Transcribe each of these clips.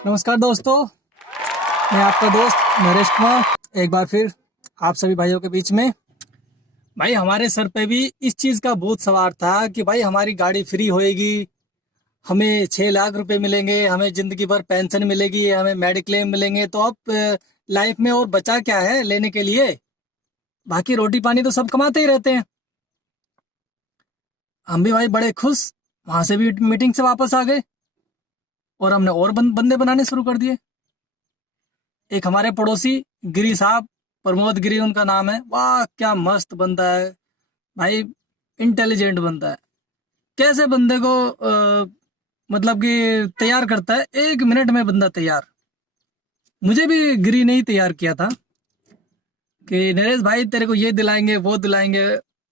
नमस्कार दोस्तों, मैं आपका दोस्त नरेश कुमार एक बार फिर आप सभी भाइयों के बीच में। भाई हमारे सर पे भी इस चीज़ का भूत सवार था कि भाई हमारी गाड़ी फ्री होएगी, हमें 6 लाख रुपए मिलेंगे, हमें जिंदगी भर पेंशन मिलेगी, हमें मेडिक्लेम मिलेंगे। तो अब लाइफ में और बचा क्या है लेने के लिए? बाकी रोटी पानी तो सब कमाते ही रहते हैं। हम भी भाई बड़े खुश वहां से भी मीटिंग से वापस आ गए और हमने और बंदे बनाने शुरू कर दिए। एक हमारे पड़ोसी गिरी साहब, प्रमोद गिरी उनका नाम है। वाह क्या मस्त बंदा है भाई, इंटेलिजेंट बंदा है। कैसे बंदे को मतलब कि तैयार करता है, 1 मिनट में बंदा तैयार। मुझे भी गिरी ने ही तैयार किया था कि नरेश भाई तेरे को ये दिलाएंगे वो दिलाएंगे,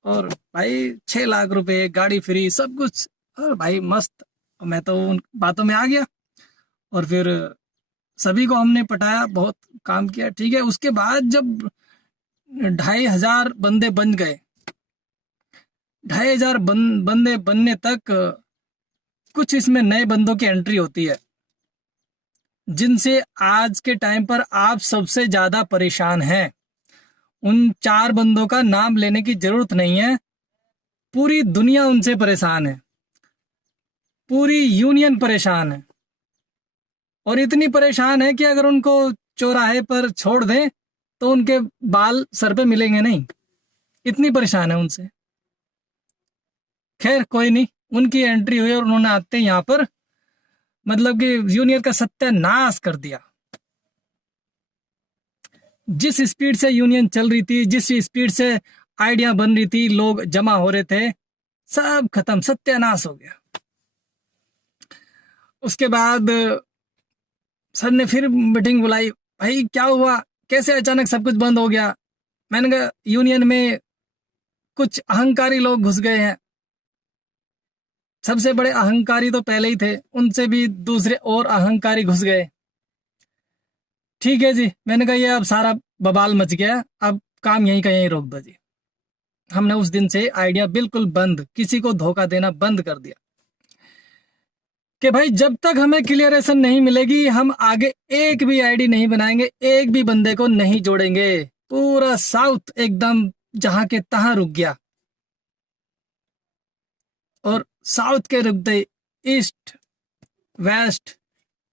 और भाई 6 लाख रुपए, गाड़ी फ्री, सब कुछ। और भाई मस्त। मैं तो उन बातों में आ गया और फिर सभी को हमने पटाया, बहुत काम किया। ठीक है, उसके बाद जब 2,500 बंदे बन गए, 2,500 बंदे बनने तक कुछ इसमें नए बंदों की एंट्री होती है जिनसे आज के टाइम पर आप सबसे ज्यादा परेशान हैं। उन 4 बंदों का नाम लेने की जरूरत नहीं है, पूरी दुनिया उनसे परेशान है, पूरी यूनियन परेशान है। और इतनी परेशान है कि अगर उनको चौराहे पर छोड़ दें तो उनके बाल सर पे मिलेंगे नहीं, इतनी परेशान है उनसे। खैर कोई नहीं, उनकी एंट्री हुई और उन्होंने आते यहाँ पर मतलब कि यूनियन का सत्यानाश कर दिया। जिस स्पीड से यूनियन चल रही थी, जिस स्पीड से आइडिया बन रही थी, लोग जमा हो रहे थे, सब खत्म, सत्यानाश हो गया। उसके बाद सर ने फिर मीटिंग बुलाई। भाई क्या हुआ, कैसे अचानक सब कुछ बंद हो गया? मैंने कहा यूनियन में कुछ अहंकारी लोग घुस गए हैं। सबसे बड़े अहंकारी तो पहले ही थे, उनसे भी दूसरे और अहंकारी घुस गए। ठीक है जी, मैंने कहा ये अब सारा बवाल मच गया, अब काम यहीं का यहीं रोक दो जी। हमने उस दिन से आइडिया बिल्कुल बंद, किसी को धोखा देना बंद कर दिया कि भाई जब तक हमें क्लियरेशन नहीं मिलेगी हम आगे एक भी आईडी नहीं बनाएंगे, एक भी बंदे को नहीं जोड़ेंगे। पूरा साउथ एकदम जहां के तहां रुक गया, और साउथ के रुक गए, ईस्ट, वेस्ट,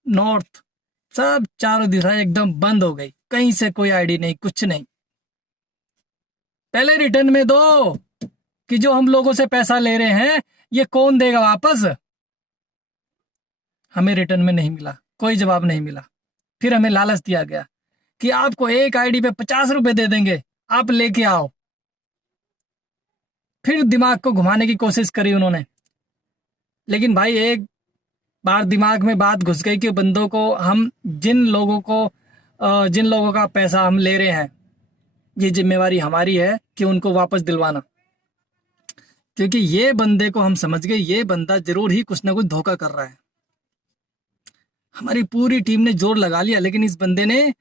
नॉर्थ, सब चारों दिशाएं एकदम बंद हो गई। कहीं से कोई आईडी नहीं, कुछ नहीं। पहले रिटर्न में दो कि जो हम लोगों से पैसा ले रहे हैं ये कौन देगा वापस। हमें रिटर्न में नहीं मिला, कोई जवाब नहीं मिला। फिर हमें लालच दिया गया कि आपको एक आईडी पे 50 रुपए दे देंगे, आप लेके आओ। फिर दिमाग को घुमाने की कोशिश करी उन्होंने, लेकिन भाई एक बार दिमाग में बात घुस गई कि बंदों को हम जिन लोगों का पैसा हम ले रहे हैं, ये जिम्मेवारी हमारी है कि उनको वापस दिलवाना। क्योंकि ये बंदे को हम समझ गए, ये बंदा जरूर ही कुछ ना कुछ धोखा कर रहा है। हमारी पूरी टीम ने जोर लगा लिया, लेकिन इस बंदे ने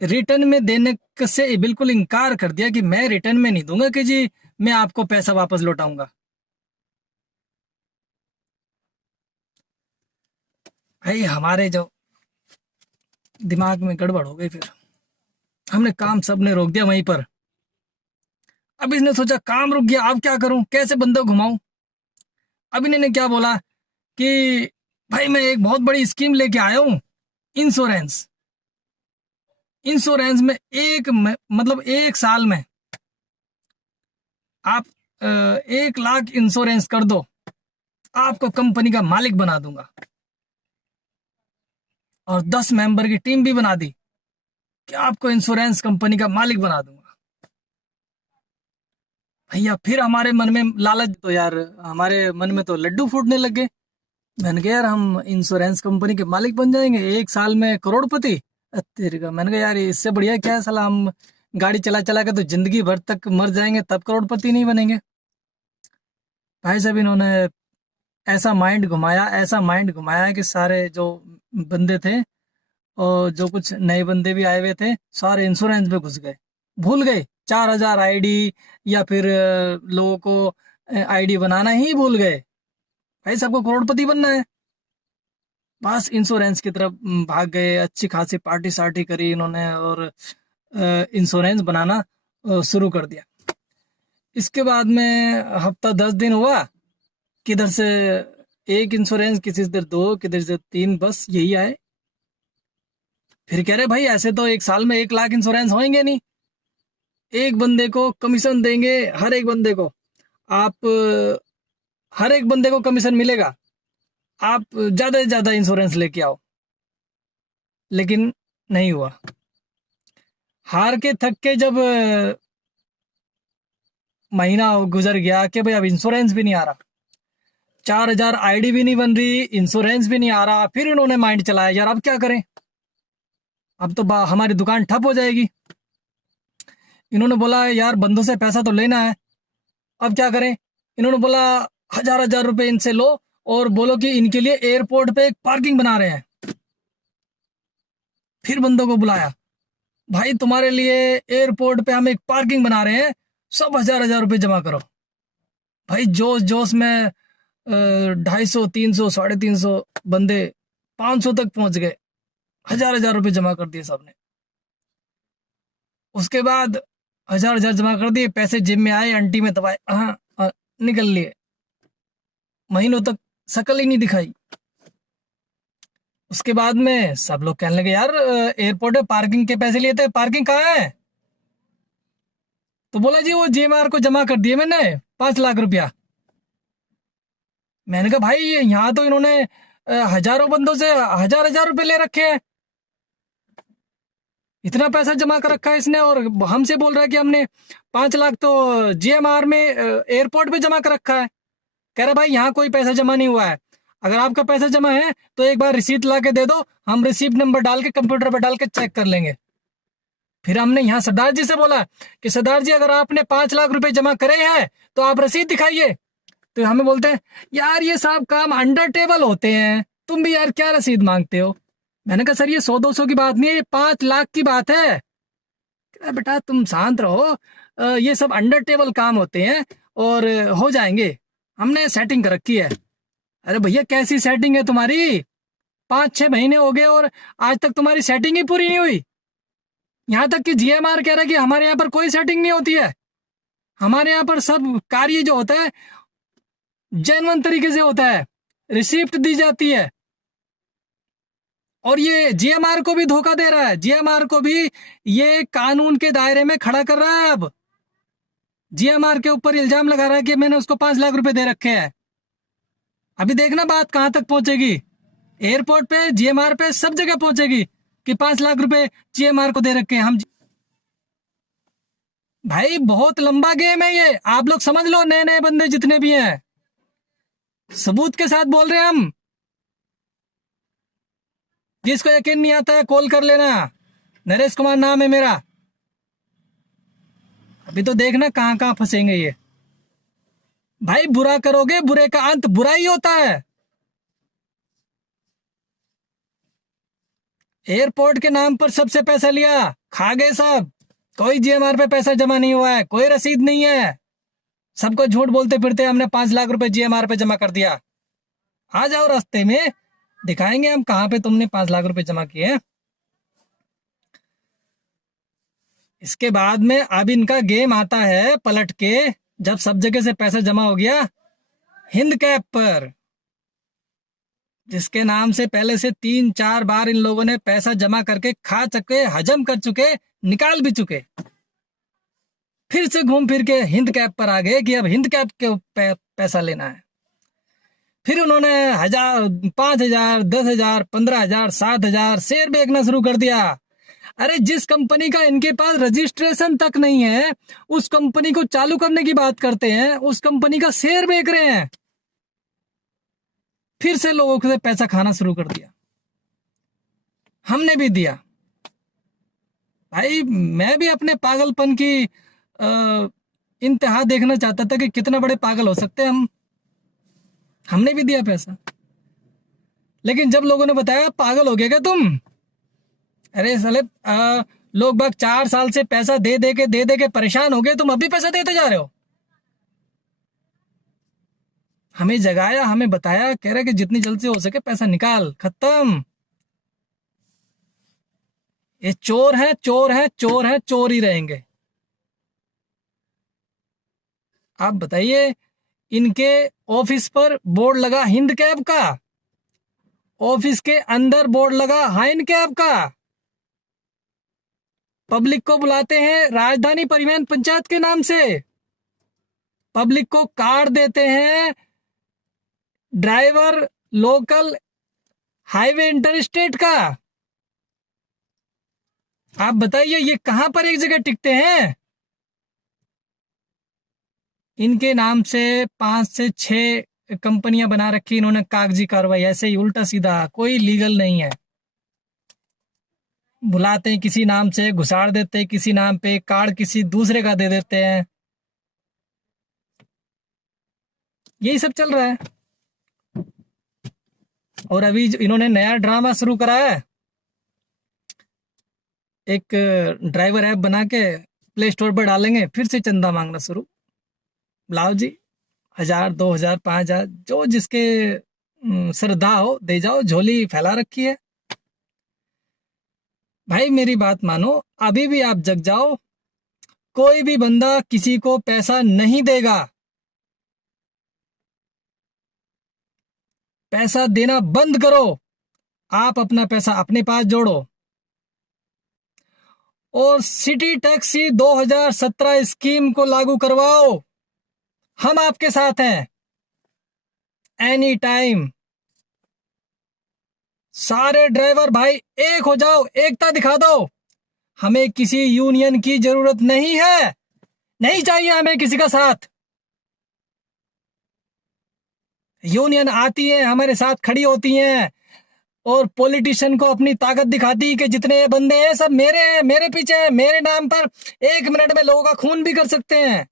रिटर्न में देने से बिल्कुल इनकार कर दिया कि मैं रिटर्न में नहीं दूंगा कि जी मैं आपको पैसा वापस लौटाऊंगा। भाई हमारे जो दिमाग में गड़बड़ हो गई, फिर हमने काम सबने रोक दिया वहीं पर। अब इसने सोचा काम रुक गया, अब क्या करूं, कैसे बंदे को घुमाऊं। अब इन्होंने क्या बोला कि भाई मैं एक बहुत बड़ी स्कीम लेके आया हूं, इंश्योरेंस। इंश्योरेंस में मतलब 1 साल में आप 1 लाख इंश्योरेंस कर दो, आपको कंपनी का मालिक बना दूंगा। और 10 मेंबर की टीम भी बना दी कि आपको इंश्योरेंस कंपनी का मालिक बना दूंगा। भैया फिर हमारे मन में लालच, तो यार हमारे मन में तो लड्डू फूटने लग गए। मैंने कहा यार हम इंश्योरेंस कंपनी के मालिक बन जाएंगे, 1 साल में करोड़पति। तेरे का, मैंने कहा यार इससे बढ़िया क्या है साला, हम गाड़ी चला चला के तो जिंदगी भर तक मर जाएंगे तब करोड़पति नहीं बनेंगे। भाई साहब इन्होंने ऐसा माइंड घुमाया, ऐसा माइंड घुमाया कि सारे जो बंदे थे और जो कुछ नए बंदे भी आए हुए थे, सारे इंश्योरेंस में घुस गए। भूल गए 4,000 आईडी, या फिर लोगों को आईडी बनाना ही भूल गए। भाई सबको करोड़पति बनना है। बस इंश्योरेंस की तरफ भाग गए। अच्छी खासी पार्टी सार्टी करी इन्होंने और इंश्योरेंस बनाना शुरू कर दिया। इसके बाद में हफ्ता 10 दिन हुआ, किधर से एक इंश्योरेंस, किसी से दो, किधर से तीन, बस यही आए। फिर कह रहे भाई ऐसे तो एक साल में 1 लाख इंश्योरेंस होंगे नहीं, एक बंदे को कमीशन देंगे, हर एक बंदे को आप हर एक बंदे को कमीशन मिलेगा, आप ज्यादा से ज्यादा इंश्योरेंस लेके आओ। लेकिन नहीं हुआ। हार के थक के जब महीना गुजर गया कि भाई अब इंश्योरेंस भी नहीं आ रहा, 4,000 आईडी भी नहीं बन रही, इंश्योरेंस भी नहीं आ रहा, फिर इन्होंने माइंड चलाया यार अब क्या करें, अब तो हमारी दुकान ठप हो जाएगी। इन्होंने बोला यार बंदों से पैसा तो लेना है, अब क्या करें। इन्होंने बोला 1,000 रुपए इनसे लो और बोलो कि इनके लिए एयरपोर्ट पे एक पार्किंग बना रहे हैं। फिर बंदों को बुलाया, भाई तुम्हारे लिए एयरपोर्ट पे हम एक पार्किंग बना रहे हैं, सब 1,000 रुपए जमा करो। भाई जोश जोश में 250, 300, 350 बंदे 500 तक पहुंच गए, 1,000 रुपए जमा कर दिए सबने। उसके बाद 1,000 जमा कर दिए, पैसे जेब में आए, अंटी में दबाए, हाँ निकल लिए। महीनों तक शकल ही नहीं दिखाई। उसके बाद में सब लोग कहने लगे यार एयरपोर्ट पे पार्किंग के पैसे लिए थे, पार्किंग कहाँ है। तो बोला जी वो जेएमआर को जमा कर दिए मैंने 5 लाख रुपया। मैंने कहा भाई यहाँ तो इन्होंने हजारों बंदों से 1,000 रुपए ले रखे हैं, इतना पैसा जमा कर रखा है इसने, और हमसे बोल रहा है कि हमने 5 लाख तो जेएमआर में एयरपोर्ट पे जमा कर रखा है। कह रहा भाई यहाँ कोई पैसा जमा नहीं हुआ है, अगर आपका पैसा जमा है तो एक बार रिसीट ला के दे दो, हम रिसीट नंबर डाल के कंप्यूटर पर डाल के चेक कर लेंगे। फिर हमने यहाँ सरदार जी से बोला कि सरदार जी अगर आपने 5 लाख रुपए जमा करे हैं तो आप रसीद दिखाइए। तो हमें बोलते हैं यार ये सब काम अंडर टेबल होते हैं, तुम भी यार क्या रसीद मांगते हो। मैंने कहा सर ये 100-200 की बात नहीं है, ये 5 लाख की बात है। कहा, बेटा तुम शांत रहो, ये सब अंडर टेबल काम होते हैं और हो जाएंगे, हमने सेटिंग कर रखी है। अरे भैया कैसी सेटिंग है तुम्हारी, 5-6 महीने हो गए और आज तक तुम्हारी सेटिंग ही पूरी नहीं हुई। यहाँ तक कि जीएमआर कह रहा है कि हमारे यहाँ पर कोई सेटिंग नहीं होती है, हमारे यहाँ पर सब कार्य जो होता है जेन्युइन तरीके से होता है, रिसिप्ट दी जाती है। और ये जीएमआर को भी धोखा दे रहा है, जीएमआर को भी ये कानून के दायरे में खड़ा कर रहा है। अब जीएमआर के ऊपर इल्जाम लगा रहा है कि मैंने उसको 5 लाख रुपए दे रखे हैं। अभी देखना बात कहां तक पहुंचेगी, एयरपोर्ट पे, जीएमआर पे, सब जगह पहुंचेगी कि 5 लाख रुपए जीएमआर को दे रखे हैं हम। भाई बहुत लंबा गेम है ये, आप लोग समझ लो, नए नए बंदे जितने भी हैं, सबूत के साथ बोल रहे हैं हम। जिसको यकीन नहीं आता है कॉल कर लेना, नरेश कुमार नाम है मेरा। अभी तो देखना कहां कहां फंसेंगे ये। भाई बुरा करोगे बुरे का अंत बुरा ही होता है। एयरपोर्ट के नाम पर सबसे पैसा लिया, खा गए सब, कोई जीएमआर पे पैसा जमा नहीं हुआ है, कोई रसीद नहीं है, सबको झूठ बोलते फिरते हमने 5 लाख रुपए जीएमआर पे जमा कर दिया। आ जाओ रास्ते में, दिखाएंगे हम कहां पे तुमने 5 लाख रुपए जमा किए हैं। इसके बाद में अब इनका गेम आता है पलट के, जब सब जगह से पैसा जमा हो गया, हिंद कैप पर, जिसके नाम से पहले से 3-4 बार इन लोगों ने पैसा जमा करके खा चुके, हजम कर चुके, निकाल भी चुके, फिर से घूम फिर के हिंद कैप पर आ गए कि अब हिंद कैप के पैसा लेना है। फिर उन्होंने 1,000, 5,000, 10,000, 15,000, 7,000 शेयर बेचना शुरू कर दिया। अरे जिस कंपनी का इनके पास रजिस्ट्रेशन तक नहीं है, उस कंपनी को चालू करने की बात करते हैं, उस कंपनी का शेयर बेच रहे हैं। फिर से लोगों से पैसा खाना शुरू कर दिया, हमने भी दिया। भाई मैं भी अपने पागलपन की इंतहा देखना चाहता था कि कितना बड़े पागल हो सकते हैं हम। हमने भी दिया पैसा, लेकिन जब लोगों ने बताया पागल हो गया क्या तुम, अरे साले लोग बाग 4 साल से पैसा दे दे के परेशान हो गए, तुम अभी पैसा देते जा रहे हो। हमें जगाया, हमें बताया, कह रहे कि जितनी जल्द से हो सके पैसा निकाल, खत्म। ये चोर है, चोर है, चोर है, चोर ही रहेंगे। आप बताइए, इनके ऑफिस पर बोर्ड लगा हिंद कैब का, ऑफिस के अंदर बोर्ड लगा हाइन कैब का, पब्लिक को बुलाते हैं राजधानी परिवहन पंचायत के नाम से, पब्लिक को कार्ड देते हैं ड्राइवर लोकल हाईवे इंटरस्टेट का। आप बताइए ये कहां पर एक जगह टिकते हैं? इनके नाम से 5 से 6 कंपनियां बना रखी इन्होंने, कागजी कार्रवाई, ऐसे ही उल्टा सीधा, कोई लीगल नहीं है। बुलाते हैं किसी नाम से, घुसाड़ देते हैं किसी नाम पे, कार्ड किसी दूसरे का दे देते हैं, यही सब चल रहा है। और अभी इन्होंने नया ड्रामा शुरू करा है, एक ड्राइवर ऐप बना के प्ले स्टोर पर डालेंगे, फिर से चंदा मांगना शुरू। लाओ जी, 1000, 2000, 5000, जो जिसके श्रद्धा हो दे जाओ, झोली फैला रखी है। भाई मेरी बात मानो, अभी भी आप जग जाओ, कोई भी बंदा किसी को पैसा नहीं देगा, पैसा देना बंद करो, आप अपना पैसा अपने पास जोड़ो। और सिटी टैक्सी 2017 स्कीम को लागू करवाओ, हम आपके साथ हैं एनी टाइम। सारे ड्राइवर भाई एक हो जाओ, एकता दिखा दो। हमें किसी यूनियन की जरूरत नहीं है, नहीं चाहिए हमें किसी का साथ। यूनियन आती है हमारे साथ खड़ी होती हैं और पॉलिटिशियन को अपनी ताकत दिखाती है कि जितने बंदे हैं सब मेरे हैं, मेरे पीछे हैं, मेरे नाम पर 1 मिनट में लोगों का खून भी कर सकते हैं,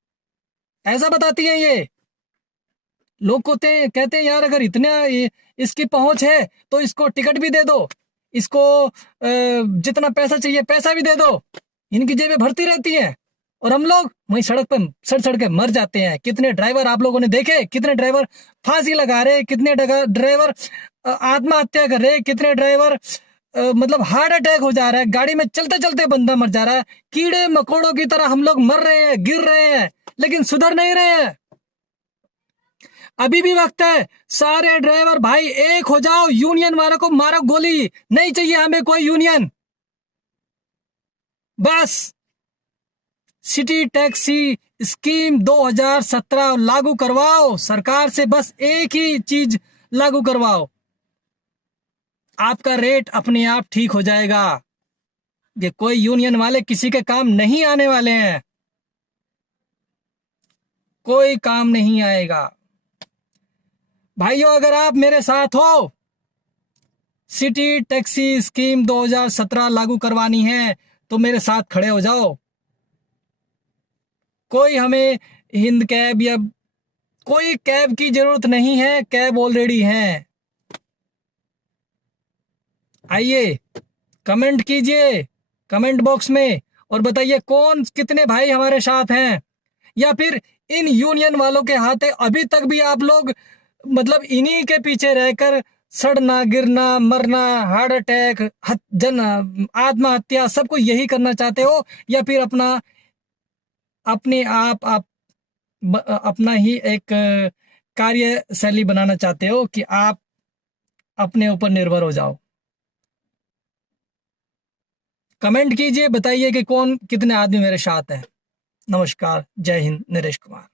ऐसा बताती हैं ये लोग। कहते हैं यार अगर इतना इसकी पहुंच है तो इसको टिकट भी दे दो, इसको जितना पैसा चाहिए पैसा भी दे दो, इनकी जेबें भरती रहती हैं और हम लोग वहीं सड़क पे सड़ के मर जाते हैं। कितने ड्राइवर आप लोगों ने देखे, कितने ड्राइवर फांसी लगा रहे, कितने ड्राइवर आत्महत्या कर रहे, कितने ड्राइवर मतलब हार्ट अटैक हो जा रहा है, गाड़ी में चलते चलते बंदा मर जा रहा है, कीड़े मकोड़ों की तरह हम लोग मर रहे हैं, गिर रहे हैं, लेकिन सुधर नहीं रहे हैं। अभी भी वक्त है, सारे ड्राइवर भाई एक हो जाओ, यूनियन वालों को मारो गोली, नहीं चाहिए हमें कोई union. Bus city taxi scheme 2017 लागू करवाओ, सरकार से बस एक ही चीज लागू करवाओ, आपका रेट अपने आप ठीक हो जाएगा। ये कोई यूनियन वाले किसी के काम नहीं आने वाले हैं, कोई काम नहीं आएगा। भाइयों अगर आप मेरे साथ हो, सिटी टैक्सी स्कीम 2017 लागू करवानी है तो मेरे साथ खड़े हो जाओ। कोई हमें हिंद कैब या कोई कैब की जरूरत नहीं है, कैब ऑलरेडी है। आइए कमेंट कीजिए कमेंट बॉक्स में और बताइए कौन कितने भाई हमारे साथ हैं, या फिर इन यूनियन वालों के हाथे अभी तक भी आप लोग मतलब इन्हीं के पीछे रहकर सड़ना, गिरना, मरना, हार्ट अटैक, आत्महत्या, सबको यही करना चाहते हो, या फिर अपने आप अपना ही एक कार्यशैली बनाना चाहते हो कि आप अपने ऊपर निर्भर हो जाओ। कमेंट कीजिए, बताइए कि कौन कितने आदमी मेरे साथ हैं। नमस्कार, जय हिंद, नरेश कुमार।